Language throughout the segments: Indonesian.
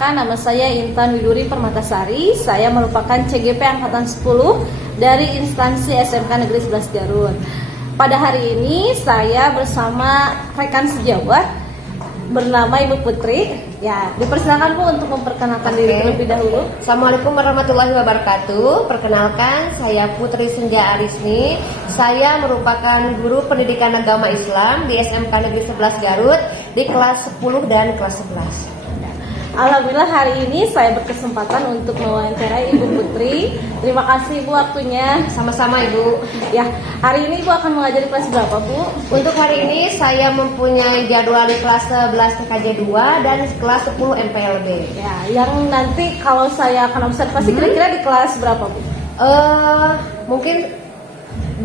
Perkenalkan, nama saya Intan Widuri Permatasari. Saya merupakan CGP Angkatan 10 dari instansi SMK Negeri 11 Garut. Pada hari ini saya bersama rekan sejawat bernama Ibu Putri. Ya, dipersilakan Bu untuk memperkenalkan diri terlebih dahulu. Assalamualaikum warahmatullahi wabarakatuh. Perkenalkan, saya Putri Senja Arisni. Saya merupakan guru pendidikan agama Islam di SMK Negeri 11 Garut di kelas 10 dan kelas 11. Alhamdulillah hari ini saya berkesempatan untuk mewawancarai Ibu Putri. Terima kasih Bu waktunya. Sama-sama Ibu. Ya, hari ini Ibu akan mengajari kelas berapa Bu? Untuk hari ini saya mempunyai jadwal di kelas 11 TKJ 2 dan kelas 10 MPLB. Ya, yang nanti kalau saya akan observasi kira-kira di kelas berapa Bu? Mungkin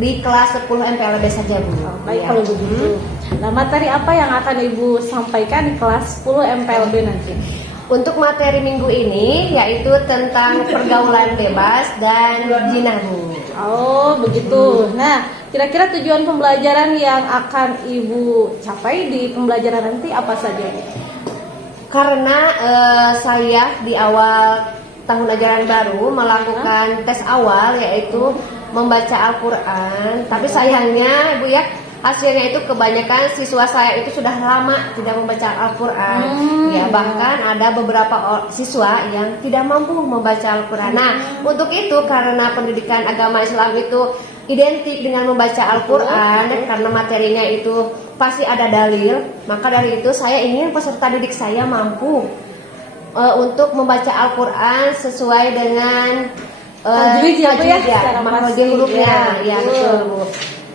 di kelas 10 MPLB saja Bu. Baik Ya. kalau begitu. Nah, materi apa yang akan Ibu sampaikan di kelas 10 MPLB nanti? Untuk materi minggu ini yaitu tentang pergaulan bebas dan jinah Bu. Oh, begitu. Nah, kira-kira tujuan pembelajaran yang akan Ibu capai di pembelajaran nanti apa saja? Karena saya di awal tahun ajaran baru melakukan tes awal yaitu membaca Al-Quran. Tapi sayangnya Ibu ya, hasilnya itu kebanyakan siswa saya itu sudah lama tidak membaca Al-Quran. Ya, bahkan ada beberapa siswa yang tidak mampu membaca Al-Quran. Nah, untuk itu karena pendidikan agama Islam itu identik dengan membaca Al-Quran dan karena materinya itu pasti ada dalil, maka dari itu saya ingin peserta didik saya mampu untuk membaca Al-Quran sesuai dengan tajwid ya, makhrajul hurufnya. Ya, betul Bu.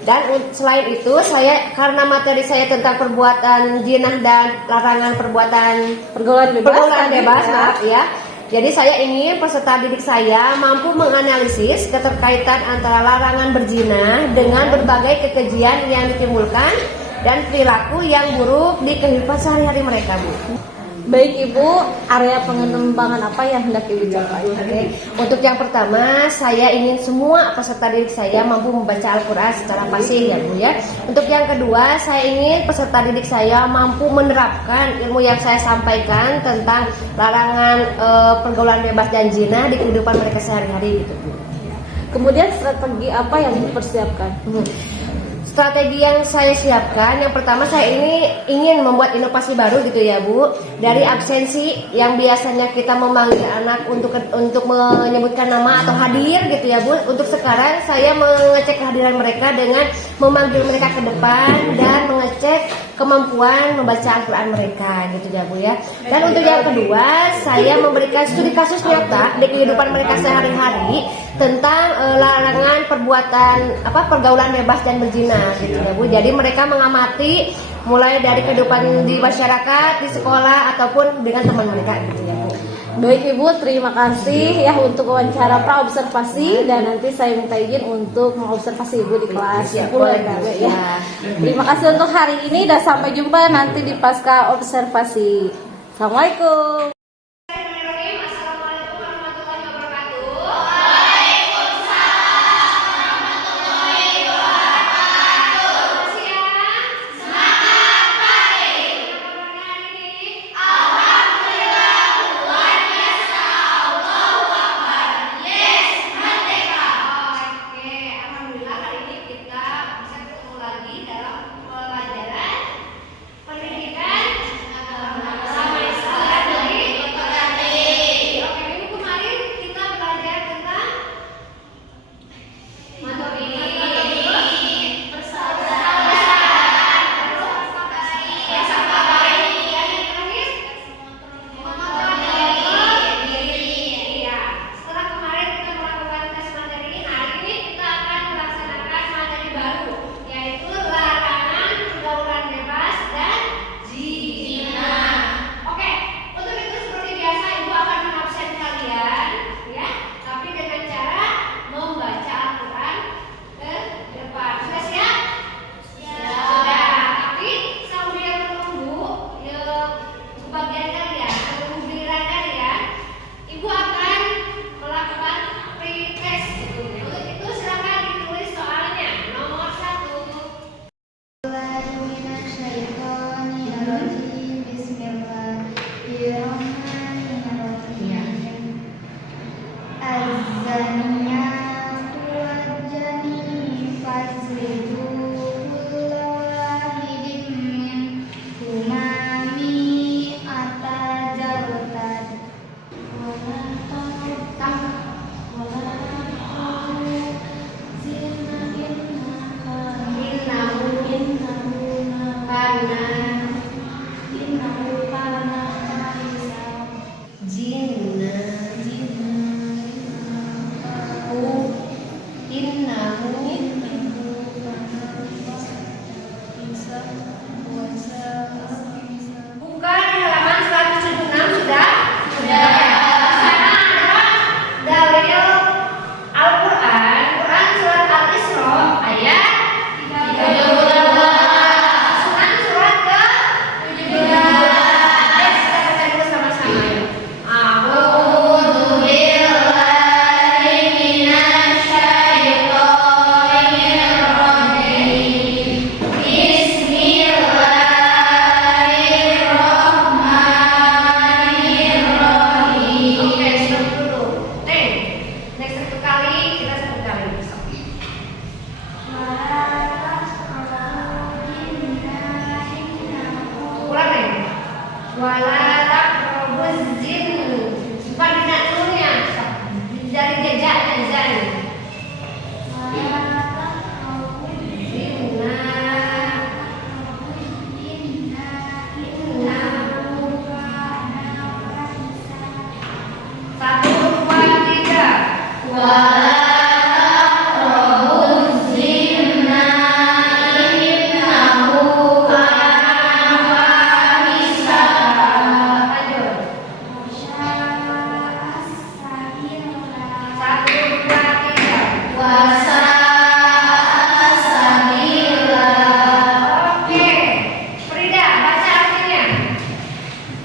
Dan selain itu saya karena materi saya tentang perbuatan jinah dan larangan pergaulan bebas, maaf ya. Jadi saya ingin peserta didik saya mampu menganalisis keterkaitan antara larangan berzina dengan berbagai kekejian yang ditimbulkan dan perilaku yang buruk di kehidupan sehari-hari mereka Bu. Baik Ibu, area pengembangan apa yang hendak Ibu capai? Oke. Untuk yang pertama, saya ingin semua peserta didik saya mampu membaca Al-Quran secara fasih ya Bu ya. Untuk yang kedua, saya ingin peserta didik saya mampu menerapkan ilmu yang saya sampaikan tentang larangan pergaulan bebas dan zina di kehidupan mereka sehari-hari gitu Bu. Kemudian strategi apa yang dipersiapkan? Strategi yang saya siapkan, yang pertama saya ini ingin membuat inovasi baru gitu ya Bu. Dari absensi yang biasanya kita memanggil anak untuk menyebutkan nama atau hadir gitu ya Bu. Untuk sekarang saya mengecek kehadiran mereka dengan memanggil mereka ke depan dan mengecek kemampuan membaca Al-Quran mereka gitu ya Bu ya. Dan untuk yang kedua, saya memberikan studi kasus nyata di kehidupan mereka sehari-hari tentang larangan pergaulan bebas dan berzina gitu ya Bu. Jadi mereka mengamati mulai dari kehidupan di masyarakat, di sekolah ataupun dengan teman mereka gitu ya Bu. Baik Ibu, terima kasih ya untuk wawancara praobservasi dan nanti saya minta izin untuk mengobservasi Ibu di kelas 10 ya. Terima kasih untuk hari ini dan sampai jumpa nanti di pasca observasi. Assalamualaikum.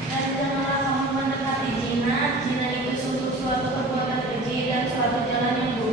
Dan janganlah kamu mendekati zina. Zina itu suatu perbuatan keji dan suatu jalan yang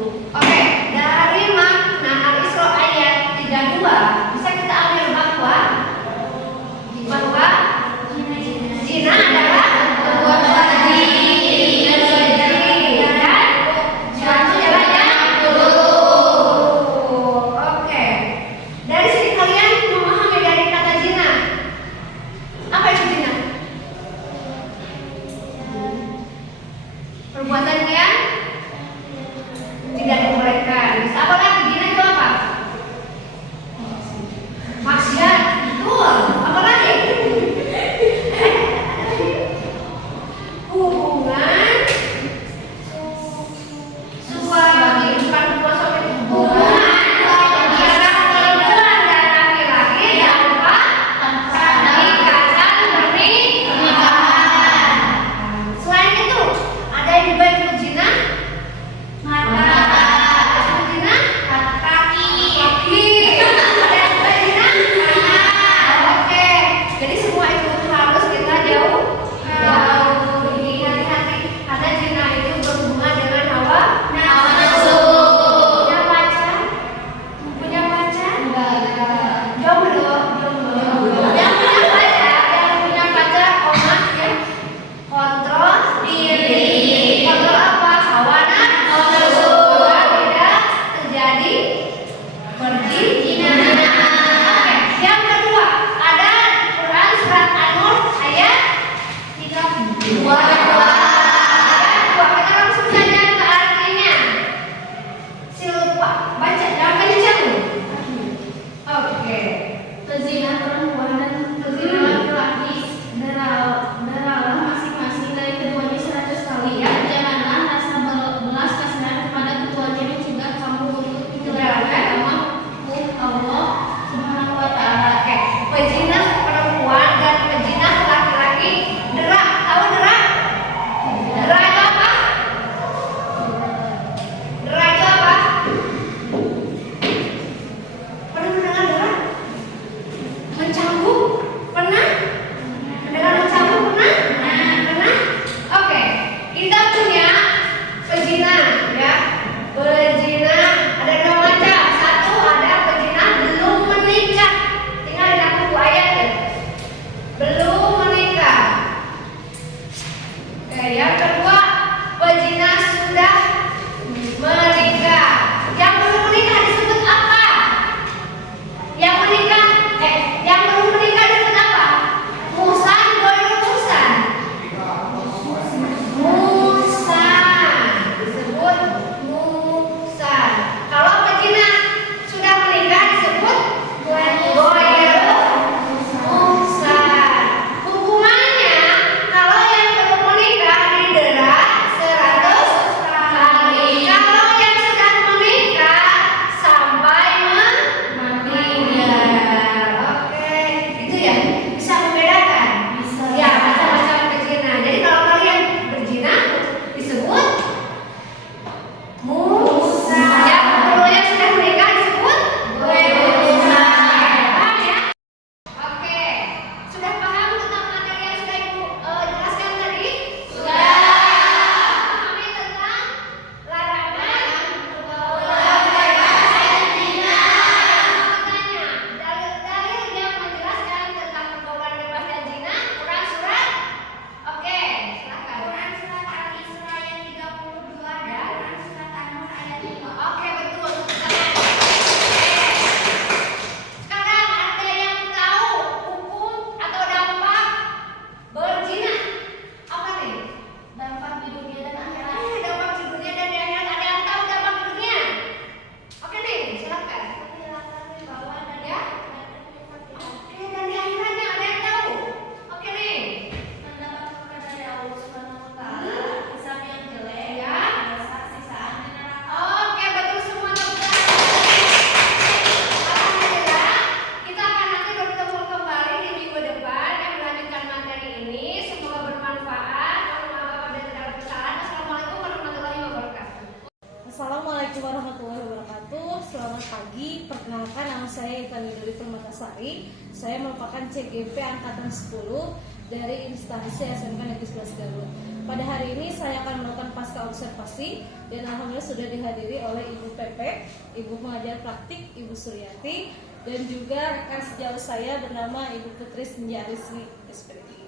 Assalamualaikum warahmatullahi wabarakatuh. Selamat pagi. Perkenalkan, nama saya Intan Widuri Permatasari. Saya merupakan CGP angkatan 10 dari instansi SMK Negeri 11 Garut. Pada hari ini saya akan melakukan pasca observasi dan alhamdulillah sudah dihadiri oleh Ibu Pepe, Ibu pengajar praktik, Ibu Suryati, dan juga rekan sejauh saya bernama Ibu Putri Senjarismi SPDI.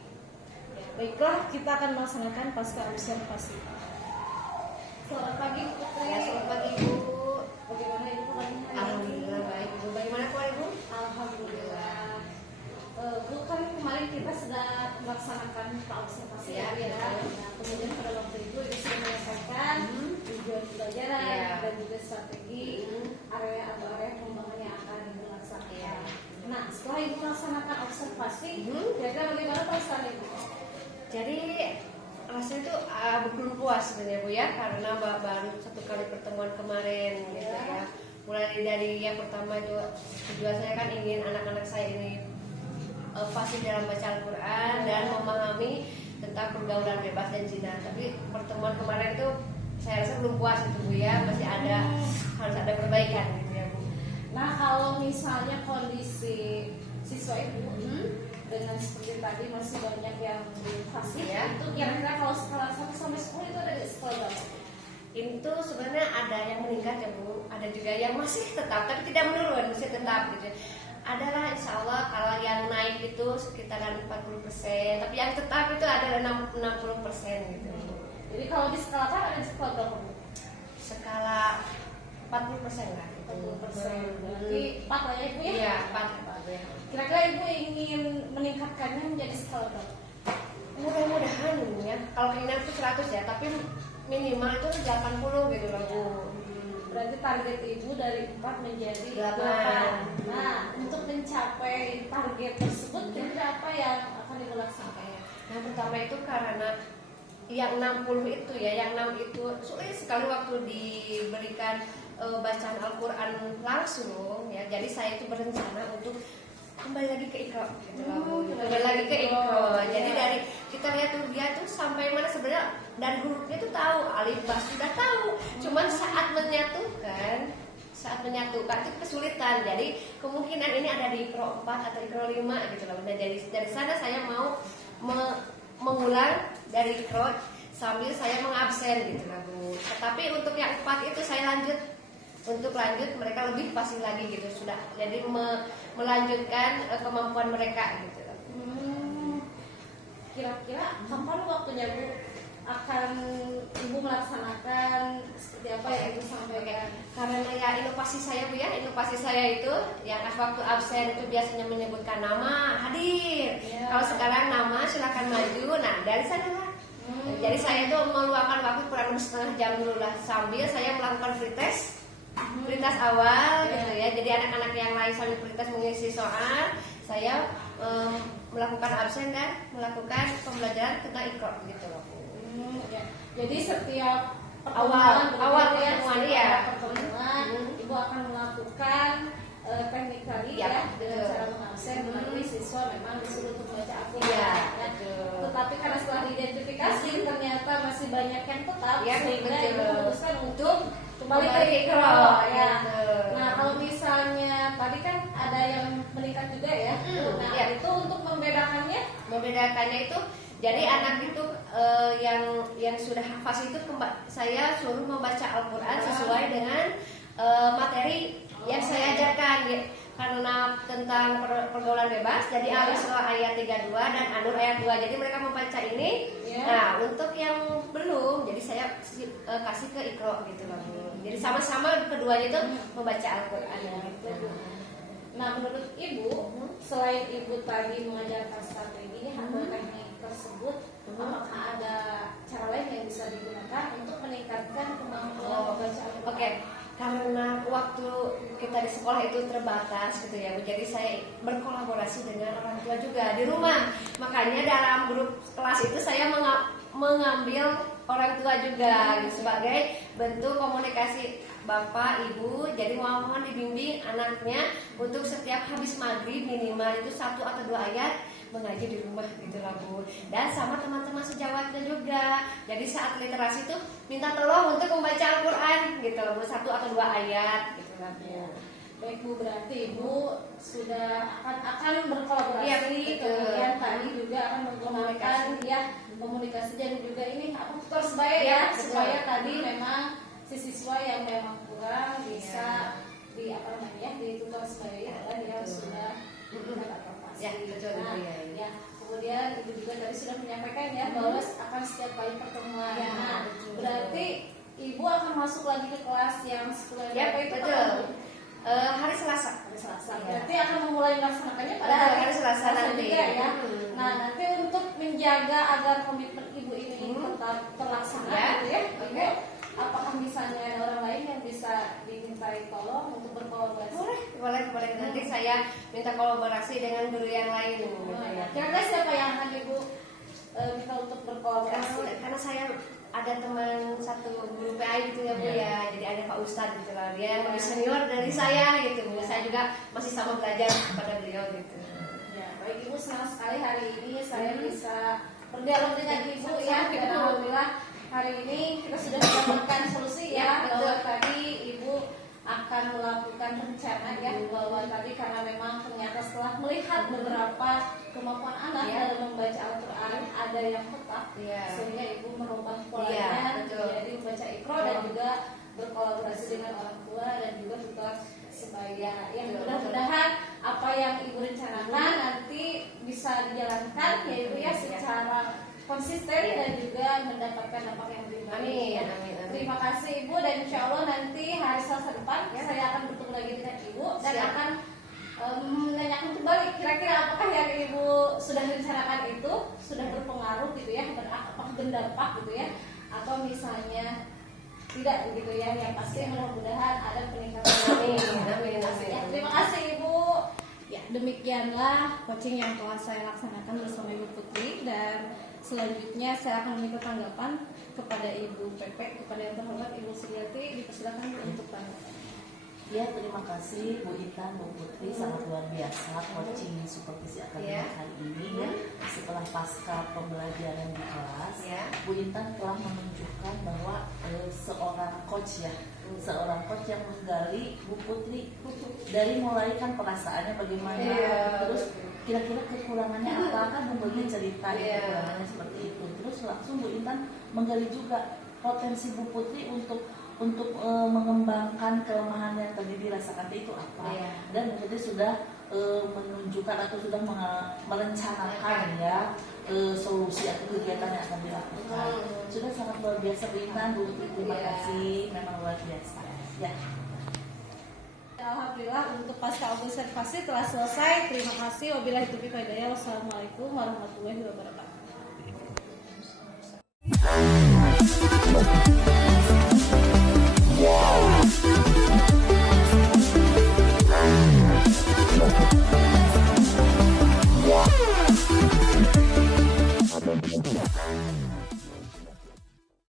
Ya, baiklah, kita akan melaksanakan pasca observasi. Selamat pagi Bu Putri. Ya, selamat pagi Ibu. Bagaimana Ibu hari ini? Alhamdulillah baik Ibu. Bagaimana keluar Ibu? Alhamdulillah. Bu, kan kemarin kita sudah melaksanakan observasi Ya, ya. betul. Nah, kemudian pada waktu itu sudah menyampaikan tujuan pembelajaran Ya. dan juga strategi area atau area pengembangan yang akan dilaksanakan. Ya. Nah, setelah Ibu melaksanakan observasi, kira-kira bagaimana perasaan Ibu? Jadi rasanya tuh belum puas sebenarnya Bu ya, karena baru satu kali pertemuan kemarin gitu ya. Mulai dari yang pertama itu tujuan saya kan ingin anak-anak saya ini fasih dalam baca Al-Quran dan memahami tentang pergaulan bebas dan zina. Tapi pertemuan kemarin itu saya rasa belum puas itu Bu ya, masih harus ada perbaikan gitu ya Bu. Nah, kalau misalnya kondisi siswa Ibu dengan seperti tadi masih banyak yang belum fasih, Ya. itu kira-kira kalau skala 1 sampai 10 itu ada di skala berapa? Itu sebenarnya ada yang meningkat ya Bu, ada juga yang masih tetap tapi tidak menurun, masih tetap gitu. Adalah insya Allah kalau yang naik itu sekitaran 40%, tapi yang tetap itu adalah 60% gitu. Jadi kalau di skala kan ada di skala berapa Bu? Skala 40% lah gitu. 40%. Berarti 4 lah ya Ibu ya? Iya, 4 ya. Kira-kira Ibu ingin meningkatkannya menjadi skala berapa? Mudah-mudahan ya, kalau keinginan itu 100 ya, tapi minimal itu 80 gitu loh Bu. Berarti target Ibu dari 4 menjadi 8. 8. Nah, untuk mencapai target tersebut kira-kira apa yang akan Ibu laksanakan? Yang pertama itu karena yang 60 itu ya, yang 6 itu sulit sekali waktu diberikan bacaan Al-Quran langsung ya. Jadi saya itu berencana untuk kembali lagi ke Iqra gitu loh Bu. Kembali lagi ke Iqra. Jadi dari kita lihat tuh dia tuh sampai mana sebenarnya dari hurufnya tuh tahu, alif ba sudah tahu. Cuman saat menyatukan itu kesulitan. Jadi kemungkinan ini ada di Iqra 4 atau Iqra 5 gitu loh. Nah, dari sana saya mau mengulang dari Iqra sambil saya mengabsen gitu loh Bu. Tetapi untuk yang 4 itu saya lanjut mereka lebih fasih lagi gitu sudah. Jadi melanjutkan kemampuan mereka gitu loh. Kira-kira kapan waktunya Bu akan Ibu melaksanakan seperti apa yang Ibu sampaikan? Karena ya inovasi saya itu yang waktu absen itu biasanya menyebutkan nama hadir. Ya. Kalau sekarang nama silakan maju. Nah dari sana lah. Jadi saya itu meluangkan waktu kurang lebih setengah jam dulu lah sambil saya melakukan free test awal gitu ya. Jadi anak-anak yang lain sambil free test mengisi soal, saya melakukan absen dan melakukan pembelajaran tentang Iqra gitu loh. Ya. Jadi setiap Awal pertemuan pertemuan, Ibu akan melakukan teknik tadi ya dengan betul. cara mengabsen, tetapi siswa memang disuruh untuk membaca Al-Quran. Iya, Ya. betul. Tetapi karena setelah diidentifikasi ternyata masih banyak yang tetap, Ya, sehingga betul. Ibu memutuskan untuk kembali ke Kembali ke Iqra. Iqra, Ya. betul. Nah, kalau misalnya tadi kan ada yang meningkat juga ya. Nah, ya. itu untuk Membedakannya itu jadi anak itu yang sudah fasih itu saya suruh membaca Al-Quran sesuai dengan materi yang saya ajarkan ya. Karena tentang pergaulan bebas, jadi Al-Isra ayat 32 dan An-Nur ayat 2. Jadi mereka membaca ini. Nah, untuk yang belum, jadi saya kasih ke Iqra gitu loh. Jadi sama-sama keduanya itu membaca Al-Quran gitu. Nah, menurut Ibu, selain Ibu tadi mengajarkan strategi atau teknik tersebut, apakah ada cara lain yang bisa digunakan untuk meningkatkan kemampuan membaca Al-Quran? Oke, karena waktu kita di sekolah itu terbatas gitu ya, jadi saya berkolaborasi dengan orang tua juga di rumah. Makanya dalam grup kelas itu saya mengambil orang tua juga gitu, sebagai bentuk komunikasi bapak ibu. Jadi mohon dibimbing anaknya untuk setiap habis maghrib minimal itu 1 atau 2 ayat mengaji di rumah gitu lah Bu. Dan sama teman-teman sejawatnya juga. Jadi saat literasi tuh minta tolong untuk membaca Al-Quran gitu loh Bu, 1 atau 2 ayat gitu lah Bu. Ya. Baik Bu, berarti Ibu sudah akan berkolaborasi, Iya, betul. kemudian tadi juga akan menggunakan ya komunikasi dan juga ini apa tutor sebaya ya, Betul. supaya tadi memang si siswa yang memang kurang bisa di apa namanya di tutor sebaya dan yang betul. sudah mendapat aplikasi. Ya, betul, Nah, Ibu, ya. ya. Kemudian Ibu juga tadi sudah menyampaikan ya bahwa akan setiap kali pertemuan. Ya, Nah, betul. berarti Ibu akan masuk lagi ke kelas yang 10 Ya, berapa itu? betul. Hari Selasa. Hari Selasa. Ya. Berarti akan memulai melaksanakannya pada Betul, hari Selasa nanti. juga ya. Hmm. Nah, nanti untuk menjaga agar komitmen Ibu ini tetap terlaksana Ya. gitu ya. Oke. Ibu, apakah misalnya ada orang lain yang bisa dimintai tolong untuk berkolaborasi? Boleh. Nanti saya minta kolaborasi dengan guru yang lain. Oh, gitu ya. ya. Kira-kira siapa yang akan Ibu minta untuk berkolaborasi? Karena saya ada teman satu guru PA gitu ya Bu ya. Jadi ada Pak Ustadz gitu lah. Dia yang lebih senior dari saya gitu Bu. Saya juga masih sama belajar kepada beliau gitu. Ya, baik Ibu, senang sekali hari ini saya bisa berdialog dengan Ibu ya. Dan Betul. alhamdulillah hari ini kita sudah mendapatkan solusi ya, Ya, betul. bahwa tadi Ibu akan melakukan rencana ya, bahwa tadi karena memang ternyata setelah melihat beberapa kemampuan anak Ya. dalam membaca Al-Quran ada yang tetap, Ya. sehingga Ibu merubah Ya, polanya betul. menjadi membaca Iqra dan juga berkolaborasi dengan orang tua dan juga tutor sebaya. Ya, Betul. mudah-mudahan apa yang Ibu rencanakan nanti bisa dijalankan ya Ibu ya secara konsisten dan juga mendapatkan dampak yang lebih baik. Amin, Ya. amin. Terima kasih Ibu, dan insya Allah nanti hari Selasa depan saya akan bertemu lagi dengan Ibu dan Siap. akan menanyakan kembali kira-kira apakah yang Ibu sudah rencanakan itu sudah berpengaruh gitu ya, apakah berdampak gitu ya, atau misalnya tidak begitu ya. Yang pasti mudah-mudahan ada peningkatan. Amin. Ya, terima kasih Ibu. Ya, demikianlah coaching yang telah saya laksanakan bersama Ibu Putri, dan selanjutnya saya akan meminta tanggapan kepada Ibu Pepe, kepada yang terhormat Ibu Suryati. Dipersilakan untuk tanggapan. Ya, terima kasih Bu Intan, Bu Putri, sangat luar biasa coaching supervisi akademik hari ini ya. Setelah pasca pembelajaran di kelas, Bu Intan telah menunjukkan bahwa seorang coach ya, seorang coach yang menggali Bu Putri dari mulai kan perasaannya bagaimana, terus kira-kira kekurangannya apa, kan membagi cerita kekurangannya seperti itu. Terus langsung Bu Intan menggali juga potensi Bu Putri untuk mengembangkan kelemahan yang tadi dirasakan itu apa, dan Bu Putri sudah menunjukkan atau sudah merencanakan ya solusi atau kegiatan yang akan dilakukan. Sudah sangat luar biasa Bu Intan, Bu Putri, terima kasih, memang luar biasa ya. Alhamdulillah untuk pasca observasi telah selesai. Terima kasih. Wabillahi taufiq wal hidayah. Wassalamualaikum warahmatullahi wabarakatuh.